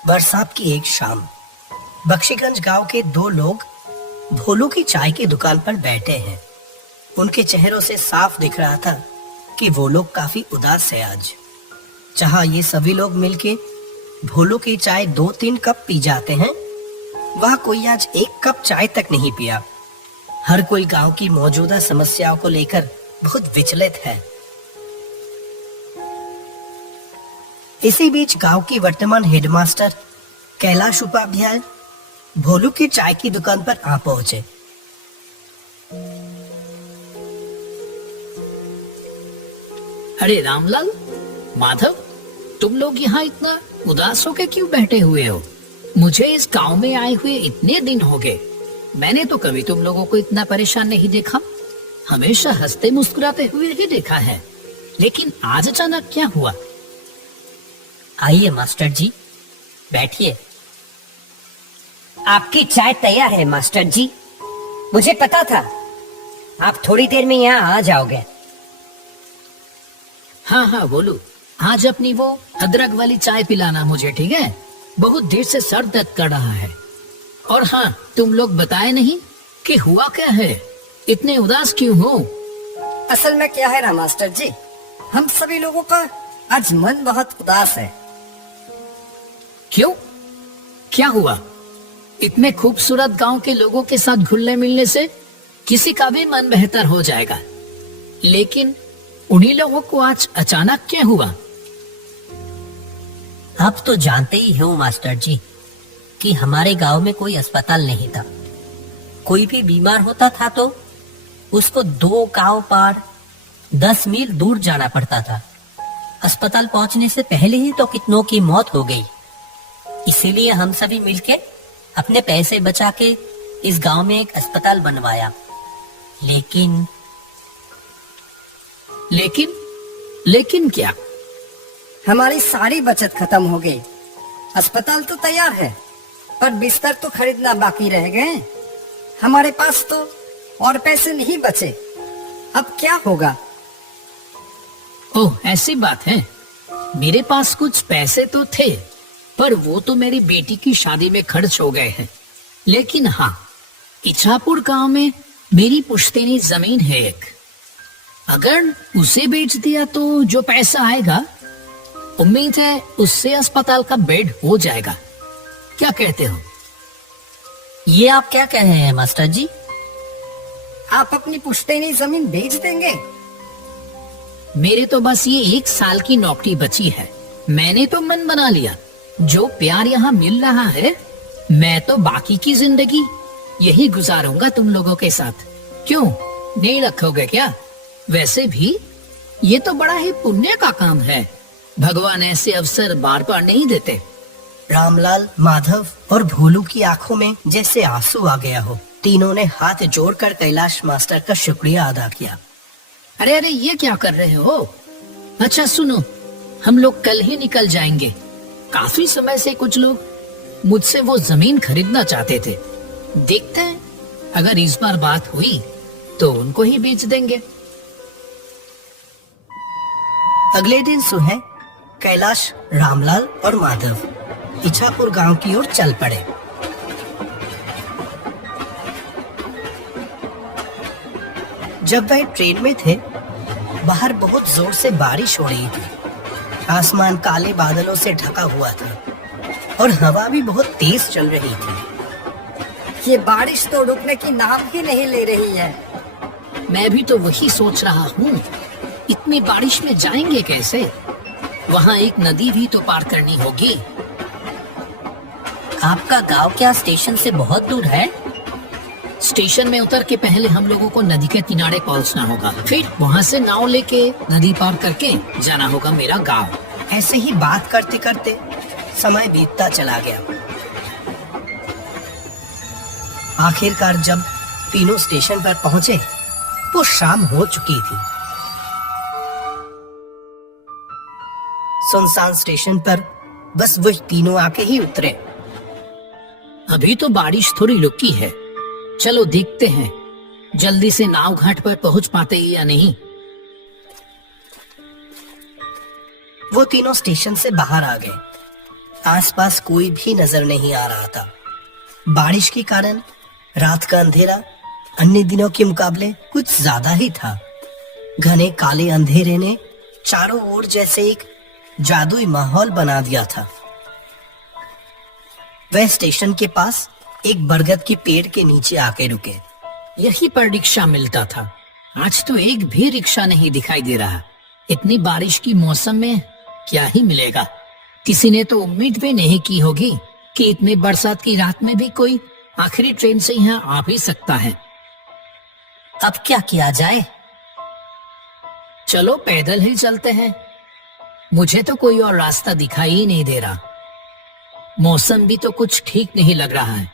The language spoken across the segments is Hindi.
बरसात की एक शाम बख्शीगंज गांव के दो लोग भोलू की चाय की दुकान पर बैठे हैं। उनके चेहरों से साफ दिख रहा था कि वो लोग काफी उदास है आज। जहां ये सभी लोग मिलके भोलू की चाय 2-3 कप पी जाते हैं, वह कोई आज 1 कप चाय तक नहीं पिया। हर कोई गांव की मौजूदा समस्याओं को लेकर बहुत विचलित है। इसी बीच गांव की वर्तमान हेडमास्टर कैलाश उपाध्याय भोलू की चाय की दुकान पर आ पहुंचे। अरे रामलाल, माधव, तुम लोग यहाँ इतना उदास होकर क्यों बैठे हुए हो? मुझे इस गांव में आए हुए इतने दिन हो गए, मैंने तो कभी तुम लोगों को इतना परेशान नहीं देखा। हमेशा हंसते मुस्कुराते हुए ही देखा है, लेकिन आज अचानक क्या हुआ? आइए मास्टर जी, बैठिए। आपकी चाय तैयार है मास्टर जी। मुझे पता था आप थोड़ी देर में यहाँ आ जाओगे। हाँ हाँ बोलू, आज अपनी वो अदरक वाली चाय पिलाना मुझे, ठीक है? बहुत देर से सर दर्द कर रहा है। और हाँ, तुम लोग बताए नहीं कि हुआ क्या है, इतने उदास क्यों हो? असल में क्या है ना मास्टर जी, हम सभी लोगों का आज मन बहुत उदास है। क्यों? क्या हुआ? इतने खूबसूरत गांव के लोगों के साथ घुलने मिलने से किसी का भी मन बेहतर हो जाएगा, लेकिन उन्हीं लोगों को आज अचानक क्या हुआ? आप तो जानते ही हो मास्टर जी कि हमारे गांव में कोई अस्पताल नहीं था। कोई भी बीमार होता था तो उसको 2 गांव पार 10 मील दूर जाना पड़ता था। अस्पताल पहुंचने से पहले ही तो कितनों की मौत हो गई। इसीलिए हम सभी मिलके अपने पैसे बचा के इस गांव में एक अस्पताल बनवाया। लेकिन लेकिन क्या? हमारी सारी बचत खत्म हो गई। अस्पताल तो तैयार है, पर बिस्तर तो खरीदना बाकी रह गए। हमारे पास तो और पैसे नहीं बचे। अब क्या होगा? ओह, ऐसी बात है। मेरे पास कुछ पैसे तो थे, पर वो तो मेरी बेटी की शादी में खर्च हो गए हैं। लेकिन हाँ, इच्छापुर गांव में मेरी पुश्तैनी जमीन है एक। अगर उसे बेच दिया तो जो पैसा आएगा, उम्मीद है उससे अस्पताल का बेड हो जाएगा। क्या कहते हो? ये आप क्या कह रहे हैं मास्टर जी? आप अपनी पुश्तैनी जमीन बेच देंगे? मेरे तो बस ये 1 साल की नौकरी बची है। मैंने तो मन बना लिया, जो प्यार यहाँ मिल रहा है, मैं तो बाकी की जिंदगी यही गुजारूंगा तुम लोगों के साथ। क्यों, नहीं रखोगे क्या? वैसे भी ये तो बड़ा ही पुण्य का काम है। भगवान ऐसे अवसर बार बार नहीं देते। रामलाल, माधव और भोलू की आंखों में जैसे आंसू आ गया हो। तीनों ने हाथ जोड़कर कैलाश मास्टर का शुक्रिया अदा किया। अरे अरे, ये क्या कर रहे हो? अच्छा सुनो, हम लोग कल ही निकल जाएंगे। काफी समय से कुछ लोग मुझसे वो जमीन खरीदना चाहते थे। देखते हैं, अगर इस बार बात हुई तो उनको ही बेच देंगे। अगले दिन सुबह कैलाश, रामलाल और माधव इच्छापुर गांव की ओर चल पड़े। जब वह ट्रेन में थे, बाहर बहुत जोर से बारिश हो रही थी। आसमान काले बादलों से ढका हुआ था और हवा भी बहुत तेज चल रही थी। ये बारिश तो रुकने की नाम ही नहीं ले रही है। मैं भी तो वही सोच रहा हूँ, इतनी बारिश में जाएंगे कैसे? वहाँ एक नदी भी तो पार करनी होगी। आपका गांव क्या स्टेशन से बहुत दूर है? स्टेशन में उतर के पहले हम लोगों को नदी के किनारे पहुँचना होगा, फिर वहाँ से नाव लेके नदी पार करके जाना होगा मेरा गांव। ऐसे ही बात करते करते समय बीतता चला गया। आखिरकार जब तीनों स्टेशन पर पहुंचे, वो शाम हो चुकी थी। सुनसान स्टेशन पर बस वो तीनों आके ही उतरे। अभी तो बारिश थोड़ी रुकी है, चलो देखते हैं जल्दी से नाव घाट पर पहुंच पाते हैं या नहीं। वो तीनों स्टेशन से बाहर आ गए। आसपास कोई भी नजर नहीं आ रहा था। बारिश के कारण रात का अंधेरा अन्य दिनों के मुकाबले कुछ ज्यादा ही था। घने काले अंधेरे ने चारों ओर जैसे एक जादुई माहौल बना दिया था। वह स्टेशन के पास एक बरगद के पेड़ के नीचे आके रुके। यहीं पर रिक्शा मिलता था। आज तो एक भी रिक्शा नहीं दिखाई दे रहा। इतनी बारिश की मौसम में क्या ही मिलेगा। किसी ने तो उम्मीद भी नहीं की होगी कि इतनी बरसात की रात में भी कोई आखिरी ट्रेन से यहाँ आ भी सकता है। अब क्या किया जाए? चलो पैदल ही चलते हैं। मुझे तो कोई और रास्ता दिखाई ही नहीं दे रहा। मौसम भी तो कुछ ठीक नहीं लग रहा है।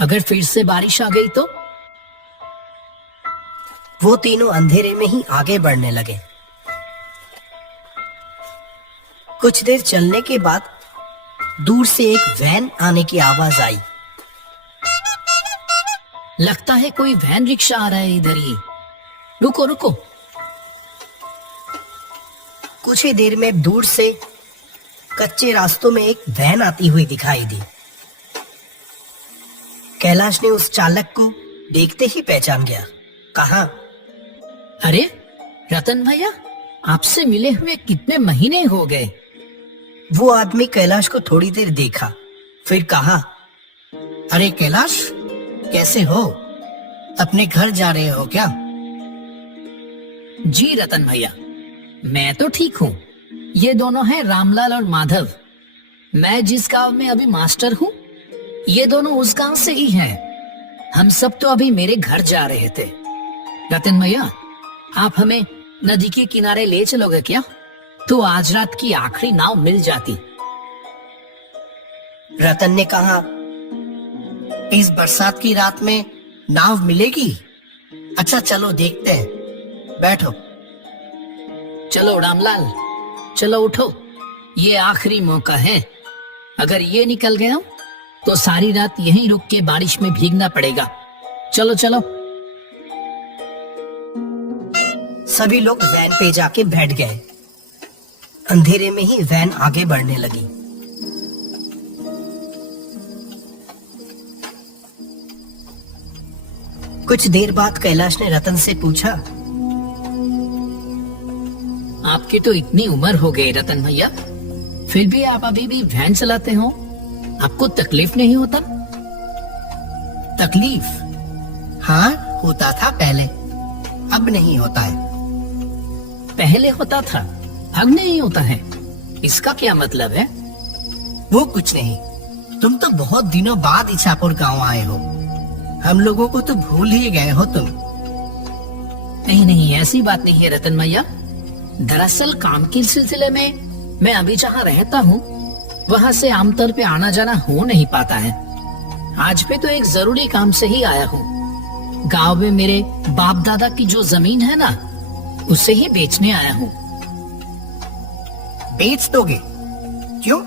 अगर फिर से बारिश आ गई तो? वो तीनों अंधेरे में ही आगे बढ़ने लगे। कुछ देर चलने के बाद दूर से एक वैन आने की आवाज आई। लगता है कोई वैन रिक्शा आ रहा है इधर ही। रुको रुको। कुछ ही देर में दूर से कच्चे रास्तों में एक वैन आती हुई दिखाई दी। कैलाश ने उस चालक को देखते ही पहचान गया। कहा, अरे रतन भैया, आपसे मिले हुए कितने महीने हो गए। वो आदमी कैलाश को थोड़ी देर देखा, फिर कहा, अरे कैलाश, कैसे हो? अपने घर जा रहे हो क्या? जी रतन भैया, मैं तो ठीक हूँ। ये दोनों हैं रामलाल और माधव। मैं जिस गांव में अभी मास्टर हूँ, ये दोनों उस गांव से ही हैं। हम सब तो अभी मेरे घर जा रहे थे। रतन भैया, आप हमें नदी के किनारे ले चलोगे क्या? तो आज रात की आखिरी नाव मिल जाती। रतन ने कहा, इस बरसात की रात में नाव मिलेगी? अच्छा चलो देखते हैं, बैठो। चलो रामलाल, चलो उठो। ये आखिरी मौका है। अगर ये निकल गया तो सारी रात यहीं रुक के बारिश में भीगना पड़ेगा। चलो चलो। सभी लोग वैन पे जाके बैठ गए। अंधेरे में ही वैन आगे बढ़ने लगी। कुछ देर बाद कैलाश ने रतन से पूछा, आपकी तो इतनी उम्र हो गई रतन भैया, फिर भी आप अभी भी वैन चलाते हो। आपको तकलीफ नहीं होता? तकलीफ? हाँ, होता था पहले, अब नहीं होता है। पहले होता था, अब नहीं होता है। इसका क्या मतलब है? वो कुछ नहीं, तुम तो बहुत दिनों बाद इछापुर गांव आए हो। हम लोगों को तो भूल ही गए हो तुम। नहीं नहीं, ऐसी बात नहीं है रतन भैया। दरअसल काम के सिलसिले में मैं अभी जहाँ रहता हूँ वहाँ से आमतौर पे आना जाना हो नहीं पाता है। आज पे तो एक जरूरी काम से ही आया हूँ। गांव में मेरे बाप दादा की जो जमीन है ना, उसे ही बेचने आया हूँ। बेच दोगे? क्यों,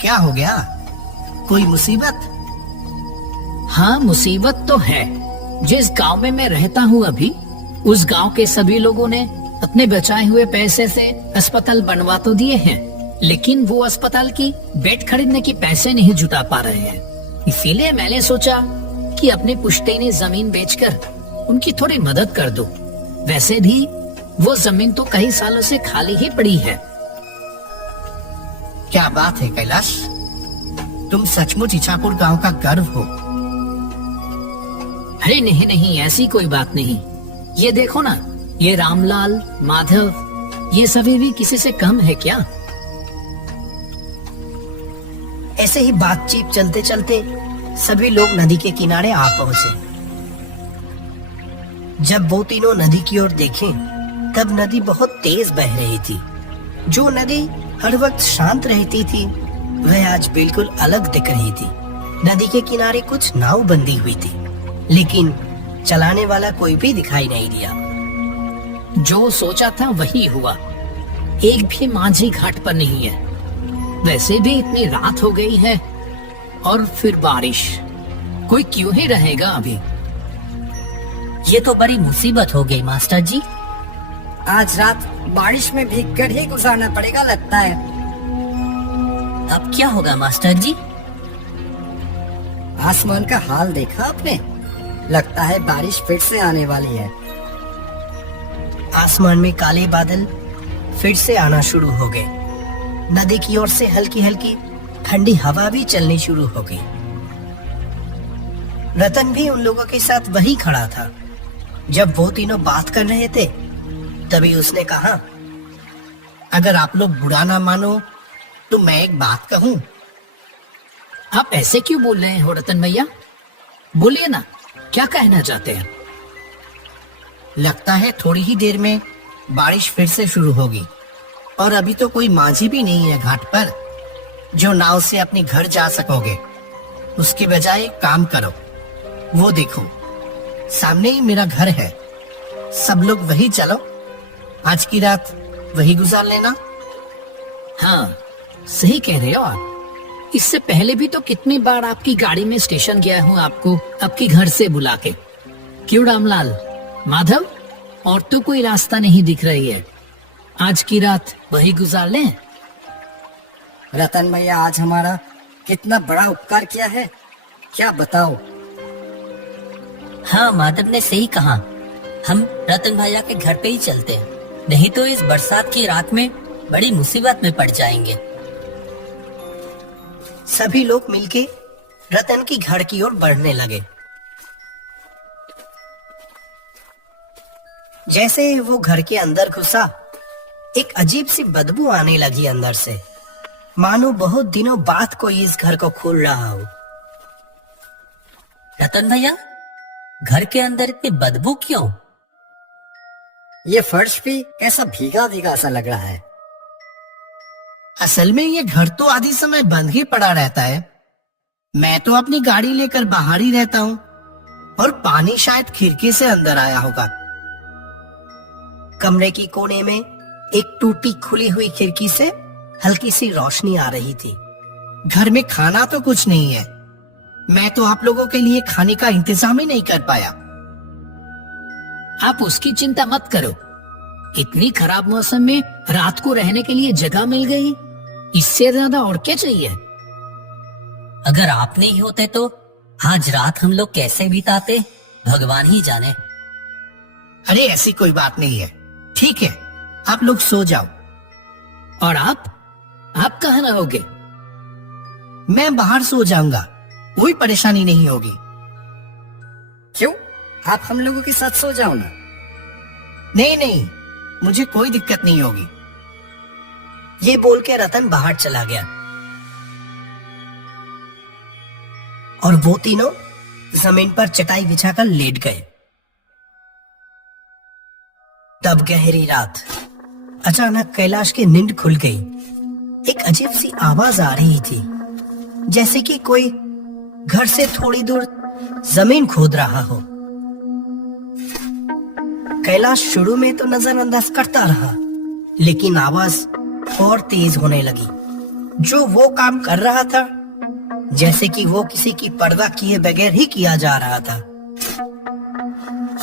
क्या हो गया? कोई मुसीबत? हाँ, मुसीबत तो है। जिस गांव में मैं रहता हूँ अभी, उस गांव के सभी लोगों ने अपने बचाए हुए पैसे से अस्पताल बनवा तो दिए हैं, लेकिन वो अस्पताल की बेड खरीदने के पैसे नहीं जुटा पा रहे हैं। इसीलिए मैंने सोचा कि अपनी पुश्तैनी जमीन बेचकर उनकी थोड़ी मदद कर दूं। वैसे भी वो जमीन तो कई सालों से खाली ही पड़ी है। क्या बात है कैलाश, तुम सचमुच इछापुर गांव का गर्व हो। अरे नहीं नहीं, ऐसी कोई बात नहीं। ये देखो ना, ये रामलाल, माधव, ये सभी भी किसी से कम है क्या? ऐसे ही बातचीत चलते चलते सभी लोग नदी के किनारे आ पहुंचे। जब वो तीनों नदी की ओर देखें, तब नदी बहुत तेज बह रही थी। जो नदी हर वक्त शांत रहती थी, वह आज बिल्कुल अलग दिख रही थी। नदी के किनारे कुछ नाव बंधी हुई थी, लेकिन चलाने वाला कोई भी दिखाई नहीं दिया। जो सोचा था वही हुआ। एक भी माझी घाट पर नहीं है। वैसे भी इतनी रात हो गई है और फिर बारिश। कोई क्यों ही रहेगा अभी? ये तो बड़ी मुसीबत हो गई मास्टर जी। आज रात बारिश में भीगकर ही गुजारना पड़ेगा लगता है। अब क्या होगा मास्टर जी? आसमान का हाल देखा आपने? लगता है बारिश फिर से आने वाली है। आसमान में काले बादल फिर से आना शुरू हो गए। नदी की ओर से हल्की हल्की ठंडी हवा भी चलनी शुरू हो गई। रतन भी उन लोगों के साथ वही खड़ा था। जब वो तीनों बात कर रहे थे तभी उसने कहा, अगर आप लोग बुरा ना मानो तो मैं एक बात कहूं। आप ऐसे क्यों बोल रहे हो रतन भैया? बोलिए ना, क्या कहना चाहते हैं? लगता है थोड़ी ही देर में बारिश फिर से शुरू होगी और अभी तो कोई माझी भी नहीं है घाट पर जो नाव से अपने घर जा सकोगे। उसके बजाय एक काम करो, वो देखो सामने ही मेरा घर है। सब लोग वही चलो, आज की रात वही गुजार लेना। हाँ, सही कह रहे हो आप। इससे पहले भी तो कितनी बार आपकी गाड़ी में स्टेशन गया हूँ आपको आपके घर से बुला के। क्यों रामलाल, माधव, और तो कोई रास्ता नहीं दिख रही है। आज की रात वही गुजार लें। रतन भैया आज हमारा कितना बड़ा उपकार किया है, क्या बताओ। हाँ, माधव ने सही कहा। हम रतन भैया के घर पे ही चलते हैं, नहीं तो इस बरसात की रात में बड़ी मुसीबत में पड़ जाएंगे। सभी लोग मिलके रतन की घर की ओर बढ़ने लगे। जैसे वो घर के अंदर घुसा, एक अजीब सी बदबू आने लगी अंदर से, मानो बहुत दिनों बाद कोई इस घर को खोल रहा हो। रतन भैया, घर के अंदर इतनी बदबू क्यों? ये फर्श भी कैसा भीगा भीगा सा लग रहा है। असल में ये घर तो आधी समय बंद ही पड़ा रहता है। मैं तो अपनी गाड़ी लेकर बाहर ही रहता हूँ और पानी शायद खिड़की से अंदर आया होगा। कमरे की कोने में एक टूटी खुली हुई खिड़की से हल्की सी रोशनी आ रही थी। घर में खाना तो कुछ नहीं है। मैं तो आप लोगों के लिए खाने का इंतजाम ही नहीं कर पाया। आप उसकी चिंता मत करो। इतनी खराब मौसम में रात को रहने के लिए जगह मिल गई, इससे ज्यादा और क्या चाहिए। अगर आप नहीं होते तो आज रात हम लोग कैसे बिताते, भगवान ही जाने। अरे ऐसी कोई बात नहीं है, ठीक है, आप लोग सो जाओ। और आप कहाँ रहोगे? मैं बाहर सो जाऊंगा, कोई परेशानी नहीं होगी। क्यों, आप हम लोगों के साथ सो जाओ ना। नहीं नहीं, मुझे कोई दिक्कत नहीं होगी। ये बोल के रतन बाहर चला गया और वो तीनों जमीन पर चटाई बिछाकर लेट गए। तब गहरी रात, अचानक कैलाश की नींद खुल गई। एक अजीब सी आवाज आ रही थी, जैसे कि कोई घर से थोड़ी दूर जमीन खोद रहा हो। कैलाश शुरू में तो नजरअंदाज करता रहा, लेकिन आवाज और तेज होने लगी। जो वो काम कर रहा था, जैसे कि वो किसी की पर्दा किए बगैर ही किया जा रहा था।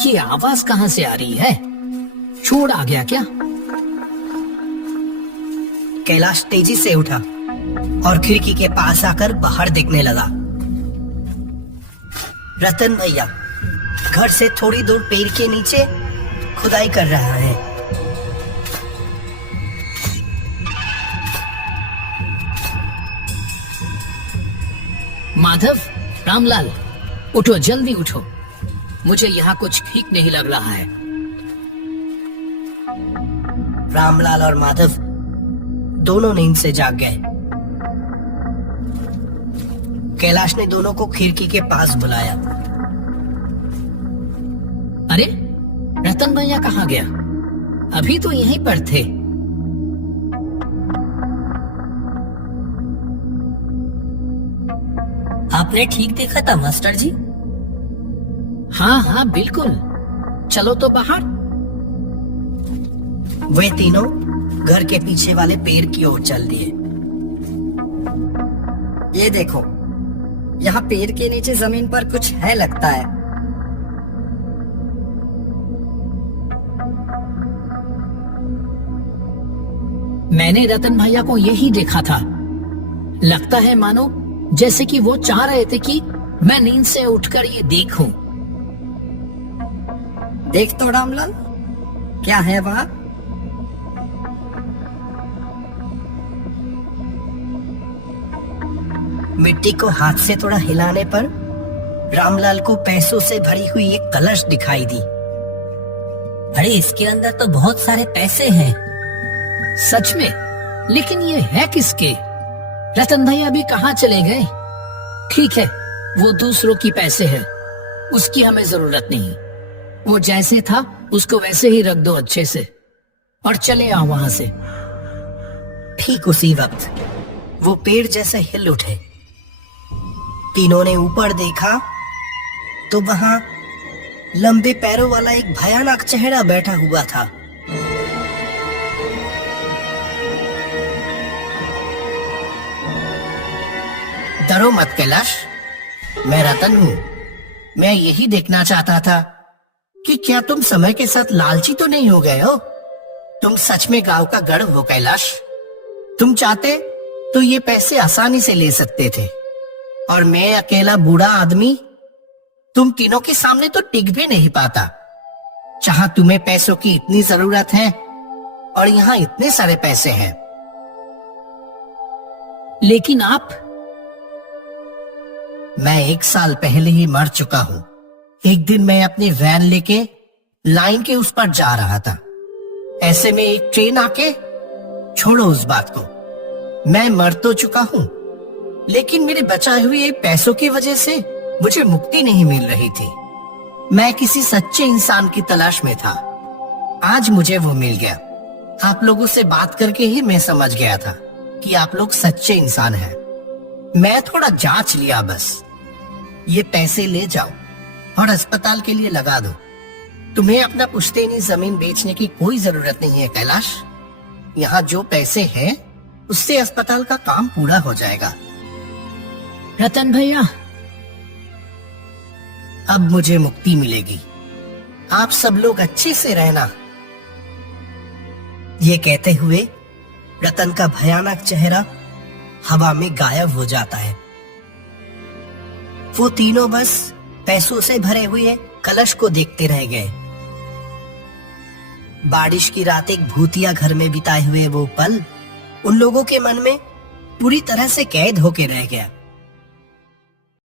ये आवाज कहाँ से आ रही है? चोर आ गया क्या? कैलाश तेजी से उठा और खिड़की के पास आकर बाहर देखने लगा। रतन भैया घर से थोड़ी दूर पेड़ के नीचे खुदाई कर रहा है। माधव, रामलाल, उठो, जल्दी उठो। मुझे यहाँ कुछ ठीक नहीं लग रहा है। रामलाल और माधव दोनों नींद से जाग गए। कैलाश ने दोनों को खिड़की के पास बुलाया। अरे, रतन भैया कहाँ गया? अभी तो यहीं पर थे। आपने ठीक देखा था मास्टर जी? हाँ हाँ बिल्कुल, चलो तो बाहर। वे तीनों घर के पीछे वाले पेड़ की ओर चल दिए। ये देखो, यहाँ पेड़ के नीचे जमीन पर कुछ है लगता है। मैंने रतन भैया को यही देखा था, लगता है मानो जैसे कि वो चाह रहे थे कि मैं नींद से उठकर ये देखूं। देख तो रामलाल, क्या है वहाँ? मिट्टी को हाथ से थोड़ा हिलाने पर रामलाल को पैसों से भरी हुई एक कलश दिखाई दी। अरे इसके अंदर तो बहुत सारे पैसे हैं। सच में? लेकिन ये है किसके? रतन भैया अभी कहाँ चले गए? ठीक है, वो दूसरों की पैसे है, उसकी हमें जरूरत नहीं। वो जैसे था उसको वैसे ही रख दो अच्छे से, और चले आओ वहां से। ठीक उसी वक्त वो पेड़ जैसे हिल उठे। तीनों ने ऊपर देखा तो वहां लंबे पैरों वाला एक भयानक चेहरा बैठा हुआ था। डरो मत कैलाश, मैं रतन हूं। मैं यही देखना चाहता था कि क्या तुम समय के साथ लालची तो नहीं हो गए हो। तुम सच में गांव का गढ़ हो कैलाश। तुम चाहते तो ये पैसे आसानी से ले सकते थे, और मैं अकेला बूढ़ा आदमी तुम तीनों के सामने तो टिक भी नहीं पाता। जहां तुम्हें पैसों की इतनी जरूरत है और यहाँ इतने सारे पैसे हैं। लेकिन आप? मैं 1 साल पहले ही मर चुका हूँ। एक दिन मैं अपनी वैन लेके लाइन के उस पर जा रहा था। ऐसे में एक ट्रेन आके, छोड़ो उस बात को, मैं मर तो चुका हूँ, लेकिन मेरे बचाए हुए पैसों की वजह से मुझे मुक्ति नहीं मिल रही थी। मैं किसी सच्चे इंसान की तलाश में था। आज मुझे वो मिल गया। आप लोगों से बात करके ही मैं समझ गया था कि आप लोग सच्चे इंसान हैं। मैं थोड़ा जांच लिया बस। ये पैसे ले जाओ और अस्पताल के लिए लगा दो। तुम्हें अपना पुश्तैनी जमीन बेचने की कोई जरूरत नहीं है कैलाश। यहाँ जो पैसे हैं उससे अस्पताल का काम पूरा हो जाएगा। रतन भैया, अब मुझे मुक्ति मिलेगी। आप सब लोग अच्छे से रहना। ये कहते हुए रतन का भयानक चेहरा हवा में गायब हो जाता है। वो तीनों बस पैसों से भरे हुए कलश को देखते रह गए। बारिश की रात एक भूतिया घर में बिताए हुए वो पल उन लोगों के मन में पूरी तरह से कैद होके रह गया।